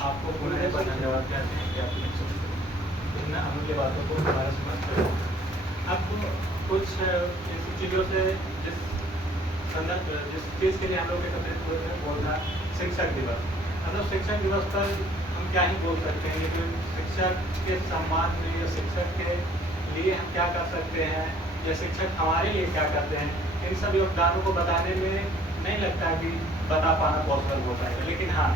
आपको पुनः धन्यवाद कहते हैं कि आपने इन अमूल्य बातों को हमारे समझ कर अब कुछ ऐसी चीज़ों से जिस जिस चीज़ के लिए हम लोग एकत्रित हुए थे वो था शिक्षक दिवस। मतलब शिक्षक दिवस पर हम क्या ही बोल सकते हैं, लेकिन शिक्षक के सम्मान में या शिक्षक के लिए हम क्या कर सकते हैं या शिक्षक हमारे लिए क्या करते हैं, इन सब योगदानों को बताने में नहीं लगता कि बता पाना पॉसिबल होता है। लेकिन हाँ,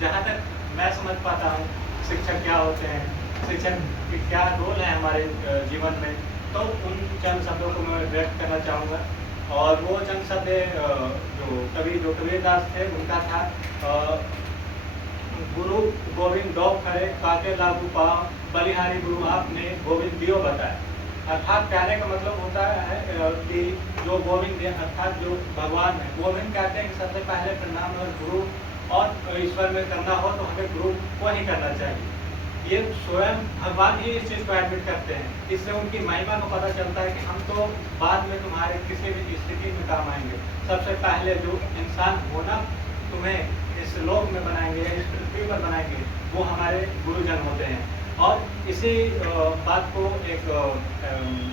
जहाँ तक मैं समझ पाता हूँ शिक्षक क्या होते हैं, शिक्षक के क्या रोल है हमारे जीवन में, तो उन चंद शब्दों को मैं व्यक्त करना चाहूँगा। और वो चंद शब्द जो कबीरदास थे उनका था, गुरु गोविंद दो खड़े काके लागू पाओ, बलिहारी गुरु आपने गोविंद दियो बताए। अर्थात कहने का मतलब होता है कि जो गोविंद है अर्थात जो भगवान है, गोविंद कहते हैं कि सबसे पहले प्रणाम और गुरु और ईश्वर में करना हो तो हमें गुरु को ही करना चाहिए। ये स्वयं भगवान ही इस चीज़ को एडमिट करते हैं। इससे उनकी महिमा को पता चलता है कि हम तो बाद में तुम्हारे किसी भी स्थिति में काम आएंगे, सबसे पहले जो इंसान होना तुम्हें इस लोक में बनाएंगे या इस पृथ्वी पर बनाएंगे वो हमारे गुरुजन होते हैं। और इसी बात को एक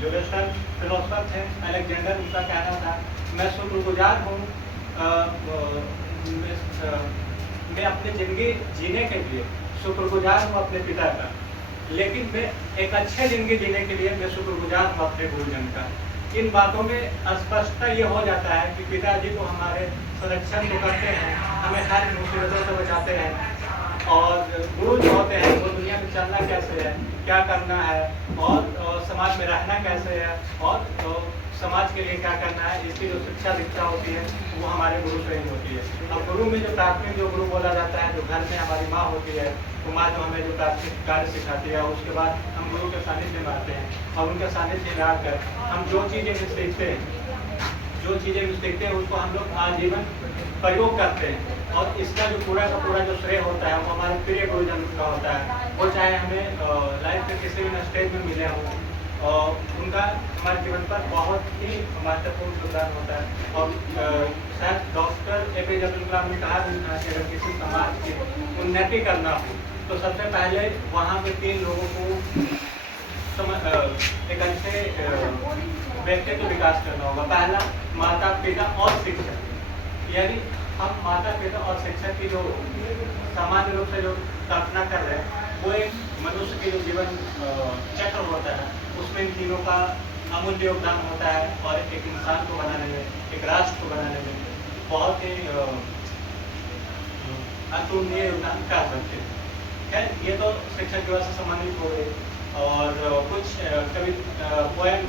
जो वेस्टर्न फिलोसफर थे अलेक्जेंडर, उनका कहना था, मैं शुक्रगुजार हूँ, मैं अपनी ज़िंदगी जीने के लिए शुक्रगुजार हूँ अपने पिता का, लेकिन मैं एक अच्छे ज़िंदगी जीने के लिए मैं शुक्रगुजार हूँ अपने गुरुजन का। इन बातों में स्पष्टता ये हो जाता है कि पिताजी तो हमारे संरक्षण तो करते हैं, हमें हर मुसीबतों से बचाते हैं, और गुरु जो होते हैं वो दुनिया में चलना कैसे है, क्या करना है, और समाज में रहना कैसे है, और समाज के लिए क्या करना है, इसकी जो शिक्षा दीक्षा होती है वो हमारे गुरु से ही होती है। अब गुरु में जो प्राथमिक जो गुरु बोला जाता है, जो घर में हमारी माँ होती है, तो माँ जो हमें जो प्राथमिक कार्य सिखाती है, उसके बाद हम गुरु के सानिध्य में आते हैं और उनके सानिध्य में आकर हम जो चीज़ें सीखते हैं उसको हम लोग आजीवन प्रयोग करते हैं। और इसका जो पूरा का पूरा जो श्रेय होता है वो हमारे प्रिय गुरुजन का होता है, वो चाहे हमें लाइफ के किसी भी स्टेज में मिले हों, और उनका हमारे जीवन पर बहुत ही महत्वपूर्ण योगदान होता है। और शायद डॉक्टर APJ अब्दुल कलाम ने कहा भी था कि अगर किसी समाज की उन्नति करना हो तो सबसे पहले वहाँ पे 3 लोगों को एक अच्छे व्यक्ति को विकास करना होगा। पहला माता पिता और शिक्षक, यानी हम माता पिता और शिक्षक की जो सामान्य रूप से जो कल्पना कर रहे हैं वो एक मनुष्य के जो जीवन चक्र होता है उसमें इन तीनों का अमूल्य योगदान होता है, और एक इंसान को बनाने में, एक राष्ट्र को बनाने में बहुत ही अतुलनीय योगदान कर सकते हैं। खैर, ये तो शिक्षक दिवस से संबंधित हो गए, और कुछ कवि पोएम